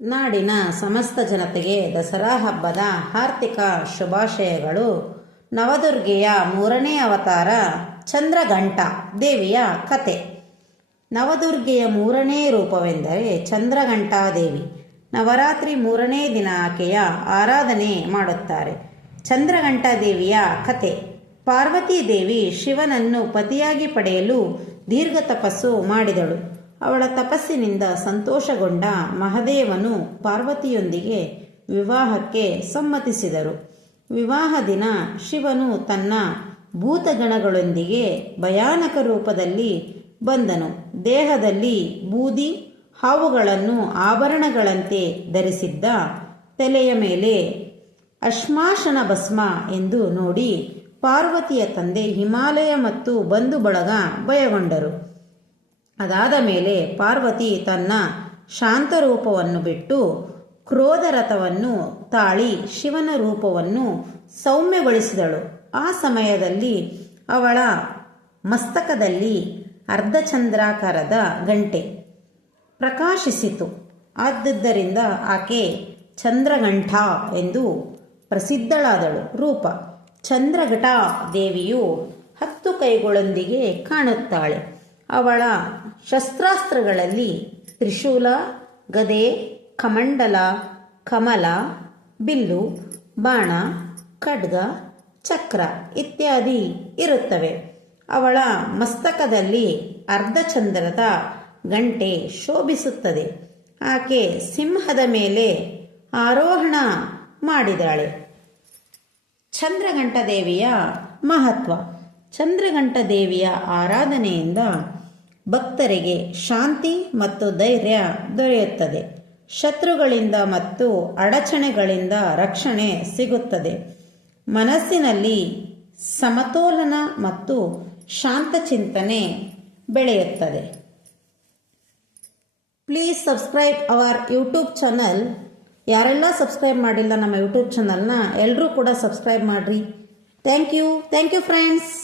ನಾಡಿನ ಸಮಸ್ತ ಜನತೆಗೆ ದಸರಾ ಹಬ್ಬದ ಹಾರ್ತಿಕ ಶುಭಾಶಯಗಳು. ನವದುರ್ಗೆಯ ಮೂರನೇ ಅವತಾರ ಚಂದ್ರಘಂಟ ದೇವಿಯ ಕತೆ. ನವದುರ್ಗೆಯ ಮೂರನೇ ರೂಪವೆಂದರೆ ಚಂದ್ರಘಂಟಾದೇವಿ. ನವರಾತ್ರಿ ಮೂರನೇ ದಿನ ಆಕೆಯ ಆರಾಧನೆ ಮಾಡುತ್ತಾರೆ. ಚಂದ್ರಘಂಟಾ ದೇವಿಯ ಕತೆ. ಪಾರ್ವತಿ ದೇವಿ ಶಿವನನ್ನು ಪತಿಯಾಗಿ ಪಡೆಯಲು ದೀರ್ಘ ತಪಸ್ಸು ಮಾಡಿದಳು. ಅವಳ ತಪಸ್ಸಿನಿಂದ ಸಂತೋಷಗೊಂಡ ಮಹದೇವನು ಪಾರ್ವತಿಯೊಂದಿಗೆ ವಿವಾಹಕ್ಕೆ ಸಮ್ಮತಿಸಿದರು. ವಿವಾಹ ದಿನ ಶಿವನು ತನ್ನ ಭೂತಗಣಗಳೊಂದಿಗೆ ಭಯಾನಕ ರೂಪದಲ್ಲಿ ಬಂದನು. ದೇಹದಲ್ಲಿ ಬೂದಿ, ಹಾವುಗಳನ್ನು ಆಭರಣಗಳಂತೆ ಧರಿಸಿದ್ದ ತಲೆಯ ಮೇಲೆ ಅಶ್ಮಾಶನ ಭಸ್ಮ ಎಂದು ನೋಡಿ ಪಾರ್ವತಿಯ ತಂದೆ ಹಿಮಾಲಯ ಮತ್ತು ಬಂಧು ಬಳಗ ಭಯಗೊಂಡರು. ಅದಾದ ಮೇಲೆ ಪಾರ್ವತಿ ತನ್ನ ಶಾಂತ ರೂಪವನ್ನು ಬಿಟ್ಟು ಕ್ರೋಧರಥವನ್ನು ತಾಳಿ ಶಿವನ ರೂಪವನ್ನು ಸೌಮ್ಯಗೊಳಿಸಿದಳು. ಆ ಸಮಯದಲ್ಲಿ ಅವಳ ಮಸ್ತಕದಲ್ಲಿ ಅರ್ಧಚಂದ್ರಾಕಾರದ ಗಂಟೆ ಪ್ರಕಾಶಿಸಿತು. ಆದ್ದರಿಂದ ಆಕೆ ಚಂದ್ರಗಂಠ ಎಂದು ಪ್ರಸಿದ್ಧಳಾದಳು. ರೂಪ, ಚಂದ್ರಘಟ ದೇವಿಯು ಹತ್ತು ಕೈಗಳೊಂದಿಗೆ ಕಾಣುತ್ತಾಳೆ. ಅವಳ ಶಸ್ತ್ರಾಸ್ತ್ರಗಳಲ್ಲಿ ತ್ರಿಶೂಲ, ಗದೆ, ಕಮಂಡಲ, ಕಮಲ, ಬಿಲ್ಲು, ಬಾಣ, ಖಡ್ಗ, ಚಕ್ರ ಇತ್ಯಾದಿ ಇರುತ್ತವೆ. ಅವಳ ಮಸ್ತಕದಲ್ಲಿ ಅರ್ಧಚಂದ್ರದ ಗಂಟೆ ಶೋಭಿಸುತ್ತದೆ. ಆಕೆ ಸಿಂಹದ ಮೇಲೆ ಆರೋಹಣ ಮಾಡಿದಾಳೆ. ಚಂದ್ರಘಂಟ ದೇವಿಯ ಮಹತ್ವ. ಚಂದ್ರಘಂಟ ದೇವಿಯ ಆರಾಧನೆಯಿಂದ ಭಕ್ತರಿಗೆ ಶಾಂತಿ ಮತ್ತು ಧೈರ್ಯ ದೊರೆಯುತ್ತದೆ. ಶತ್ರುಗಳಿಂದ ಮತ್ತು ಅಡಚಣೆಗಳಿಂದ ರಕ್ಷಣೆ ಸಿಗುತ್ತದೆ. ಮನಸ್ಸಿನಲ್ಲಿ ಸಮತೋಲನ ಮತ್ತು ಶಾಂತ ಚಿಂತನೆ ಬೆಳೆಯುತ್ತದೆ. Please subscribe our YouTube channel ಯಾರೆಲ್ಲ ಸಬ್ಸ್ಕ್ರೈಬ್ ಮಾಡಿಲ್ಲ ನಮ್ಮ ಯೂಟ್ಯೂಬ್ ಚಾನಲ್ನ ಎಲ್ಲರೂ ಕೂಡ ಸಬ್ಸ್ಕ್ರೈಬ್ ಮಾಡಿರಿ. Thank you thank you friends